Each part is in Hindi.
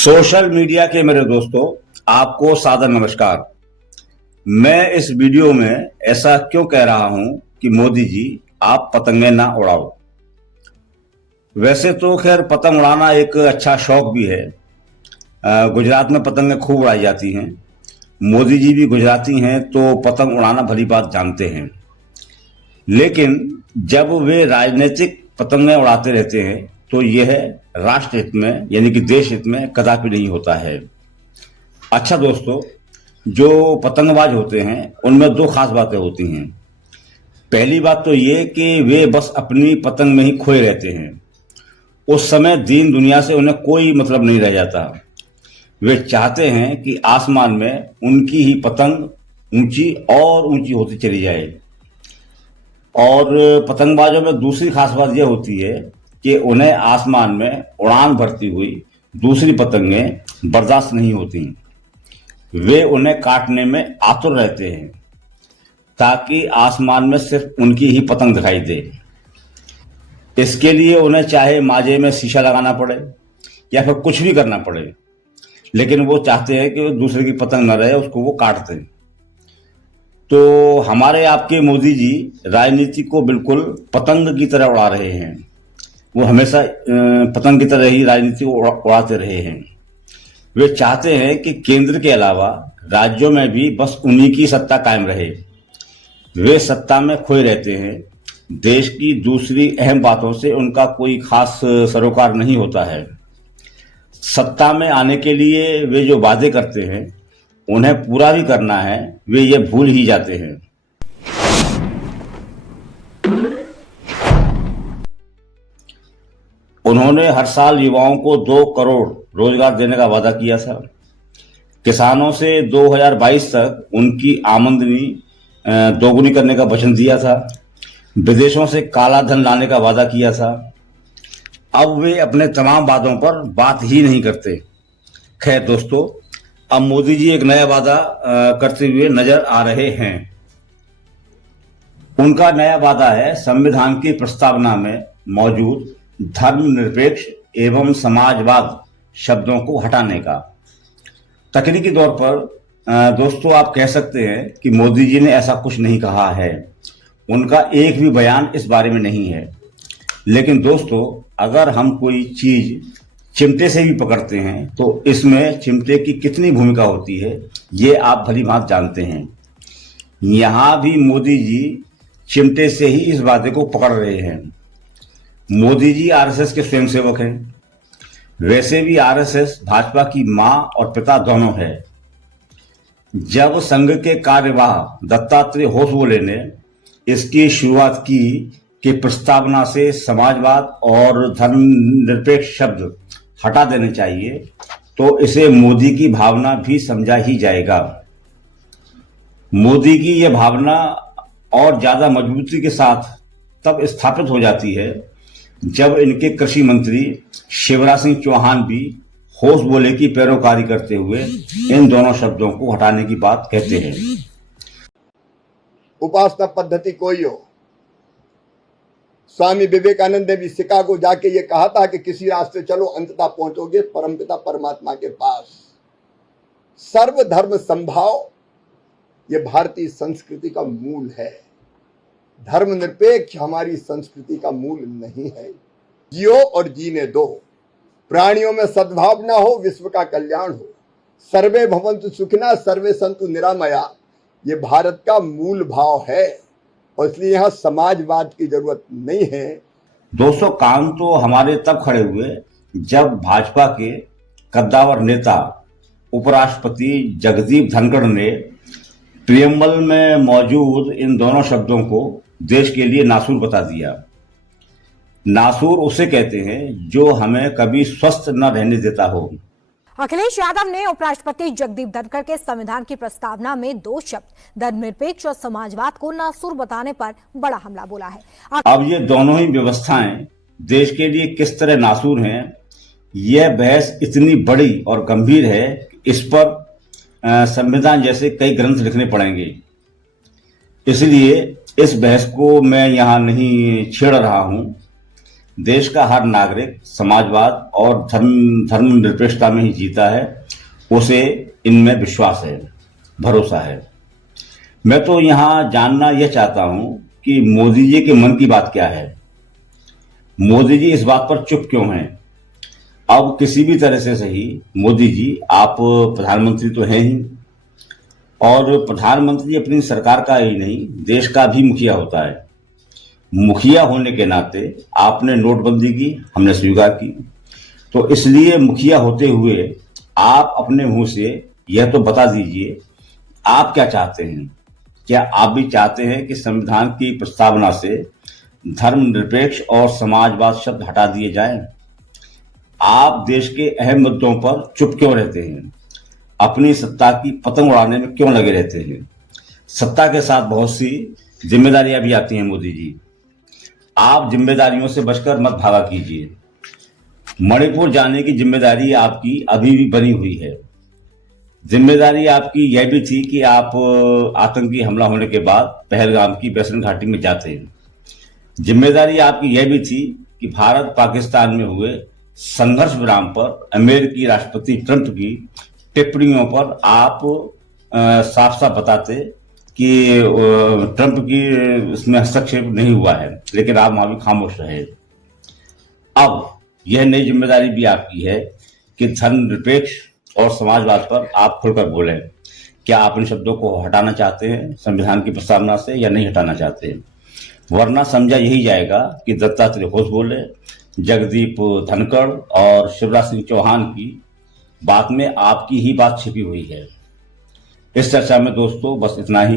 सोशल मीडिया के मेरे दोस्तों, आपको सादर नमस्कार। मैं इस वीडियो में ऐसा क्यों कह रहा हूं कि मोदी जी आप पतंगे ना उड़ाओ। वैसे तो खैर पतंग उड़ाना एक अच्छा शौक भी है। गुजरात में पतंगे खूब उड़ाई जाती हैं। मोदी जी भी गुजराती हैं तो पतंग उड़ाना भली बात जानते हैं। लेकिन जब वे राजनीतिक पतंगे उड़ाते रहते हैं तो यह राष्ट्र हित में यानी कि देश हित में कदापि नहीं होता है। अच्छा दोस्तों, जो पतंगबाज होते हैं उनमें दो खास बातें होती हैं। पहली बात तो ये कि वे बस अपनी पतंग में ही खोए रहते हैं। उस समय दीन दुनिया से उन्हें कोई मतलब नहीं रह जाता। वे चाहते हैं कि आसमान में उनकी ही पतंग ऊंची और ऊंची होती चली जाए। और पतंगबाजों में दूसरी खास बात यह होती है कि उन्हें आसमान में उड़ान भरती हुई दूसरी पतंगें बर्दाश्त नहीं होती। वे उन्हें काटने में आतुर रहते हैं ताकि आसमान में सिर्फ उनकी ही पतंग दिखाई दे। इसके लिए उन्हें चाहे माजे में शीशा लगाना पड़े या फिर कुछ भी करना पड़े, लेकिन वो चाहते हैं कि दूसरे की पतंग न रहे, उसको वो काट दें। तो हमारे आपके मोदी जी राजनीति को बिल्कुल पतंग की तरह उड़ा रहे हैं। वो हमेशा पतंग की तरह ही राजनीति को उड़ाते रहे हैं। वे चाहते हैं कि केंद्र के अलावा राज्यों में भी बस उन्हीं की सत्ता कायम रहे। वे सत्ता में खोए रहते हैं। देश की दूसरी अहम बातों से उनका कोई खास सरोकार नहीं होता है। सत्ता में आने के लिए वे जो वादे करते हैं उन्हें पूरा भी करना है, वे ये भूल ही जाते हैं। उन्होंने हर साल युवाओं को 2 करोड़ रोजगार देने का वादा किया था। किसानों से 2022 तक उनकी आमदनी दोगुनी करने का वचन दिया था। विदेशों से काला धन लाने का वादा किया था। अब वे अपने तमाम वादों पर बात ही नहीं करते। खैर दोस्तों, अब मोदी जी एक नया वादा करते हुए नजर आ रहे हैं। उनका नया वादा है संविधान की प्रस्तावना में मौजूद धर्मनिरपेक्ष एवं समाजवाद शब्दों को हटाने का। तकनीकी तौर पर दोस्तों आप कह सकते हैं कि मोदी जी ने ऐसा कुछ नहीं कहा है। उनका एक भी बयान इस बारे में नहीं है। लेकिन दोस्तों, अगर हम कोई चीज चिमटे से भी पकड़ते हैं तो इसमें चिमटे की कितनी भूमिका होती है ये आप भली भांति जानते हैं। यहां भी मोदी जी चिमटे से ही इस वादे को पकड़ रहे हैं। मोदी जी आरएसएस के स्वयंसेवक हैं। वैसे भी आरएसएस भाजपा की मां और पिता दोनों है। जब संघ के कार्यवाह दत्तात्रेय होसबोले ने इसकी शुरुआत की कि प्रस्तावना से समाजवाद और धर्मनिरपेक्ष शब्द हटा देने चाहिए, तो इसे मोदी की भावना भी समझा ही जाएगा। मोदी की यह भावना और ज्यादा मजबूती के साथ तब स्थापित हो जाती है जब इनके कृषि मंत्री शिवराज सिंह चौहान भी होसबोले की पैरोकारी करते हुए इन दोनों शब्दों को हटाने की बात कहते हैं। उपासना पद्धति कोई हो, स्वामी विवेकानंद ने भी शिकागो जाके ये कहा था कि किसी रास्ते चलो अंततः पहुंचोगे परमपिता परमात्मा के पास। सर्वधर्म संभाव ये भारतीय संस्कृति का मूल है। धर्मनिरपेक्ष हमारी संस्कृति का मूल नहीं है। जियो और जीने दो, प्राणियों में सद्भावना हो, विश्व का कल्याण हो। सर्वे भवन्तु सुखिनः सर्वे सन्तु निरामया ये भारत का मूल भाव है और इसलिए यहाँ समाजवाद की जरूरत नहीं है। दोस्तों, काम तो हमारे तब खड़े हुए जब भाजपा के कद्दावर नेता उपराष्ट्रपति जगदीप धनखड़ ने प्रियम्बल में मौजूद इन दोनों शब्दों को देश के लिए नासूर बता दिया। नासूर उसे कहते हैं जो हमें कभी स्वस्थ न रहने देता हो। अखिलेश यादव ने उपराष्ट्रपति जगदीप धनखड़ के संविधान की प्रस्तावना में 2 शब्द धर्मनिरपेक्ष और समाजवाद को नासूर बताने पर बड़ा हमला बोला है। अब ये दोनों ही व्यवस्थाएं देश के लिए किस तरह नासूर हैं, यह बहस इतनी बड़ी और गंभीर है कि इस पर संविधान जैसे कई ग्रंथ लिखने पड़ेंगे। इसलिए इस बहस को मैं यहां नहीं छेड़ रहा हूं। देश का हर नागरिक समाजवाद और धर्मनिरपेक्षता में ही जीता है, उसे इनमें विश्वास है, भरोसा है। मैं तो यहाँ जानना यह चाहता हूं कि मोदी जी के मन की बात क्या है। मोदी जी इस बात पर चुप क्यों हैं? अब किसी भी तरह से सही, मोदी जी आप प्रधानमंत्री तो हैं ही, और प्रधानमंत्री अपनी सरकार का ही नहीं, देश का भी मुखिया होता है। मुखिया होने के नाते आपने नोटबंदी की, हमने स्वीकार की, तो इसलिए मुखिया होते हुए आप अपने मुंह से यह तो बता दीजिए आप क्या चाहते हैं। क्या आप भी चाहते हैं कि संविधान की प्रस्तावना से धर्मनिरपेक्ष और समाजवाद शब्द हटा दिए जाएं? आप देश के अहम मुद्दों पर चुप क्यों रहते हैं? अपनी सत्ता की पतंग उड़ाने में क्यों लगे रहते हैं? सत्ता के साथ बहुत सी जिम्मेदारियां भी आती हैं मोदी जी। आप जिम्मेदारियों से बचकर मत भागा कीजिए। मणिपुर जाने की जिम्मेदारी आपकी अभी भी बनी हुई है। जिम्मेदारी आपकी यह भी थी कि आप आतंकी हमला होने के बाद पहलगाम की बैसन घाटी में जाते हैं। जिम्मेदारी आपकी यह भी थी कि भारत पाकिस्तान में हुए संघर्ष विराम पर अमेरिकी राष्ट्रपति ट्रंप की टिप्पणियों पर आप साफ साफ बताते कि ट्रंप की उसमें हस्तक्षेप नहीं हुआ है, लेकिन आप वहां भी खामोश रहे। अब यह नई जिम्मेदारी भी आपकी है कि धर्मनिरपेक्ष और समाजवाद पर आप खुलकर बोलें। क्या आप इन शब्दों को हटाना चाहते हैं संविधान की प्रस्तावना से या नहीं हटाना चाहते हैं? वरना समझा यही जाएगा कि दत्तात्रेय घोष बोले, जगदीप धनखड़ और शिवराज सिंह चौहान की बात में आपकी ही बात छिपी हुई है। इस चर्चा में दोस्तों बस इतना ही।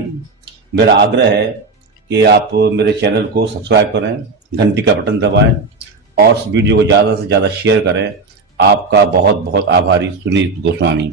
मेरा आग्रह है कि आप मेरे चैनल को सब्सक्राइब करें, घंटी का बटन दबाएं और इस वीडियो को ज़्यादा से ज़्यादा शेयर करें। आपका बहुत बहुत आभारी, सुनीत गोस्वामी।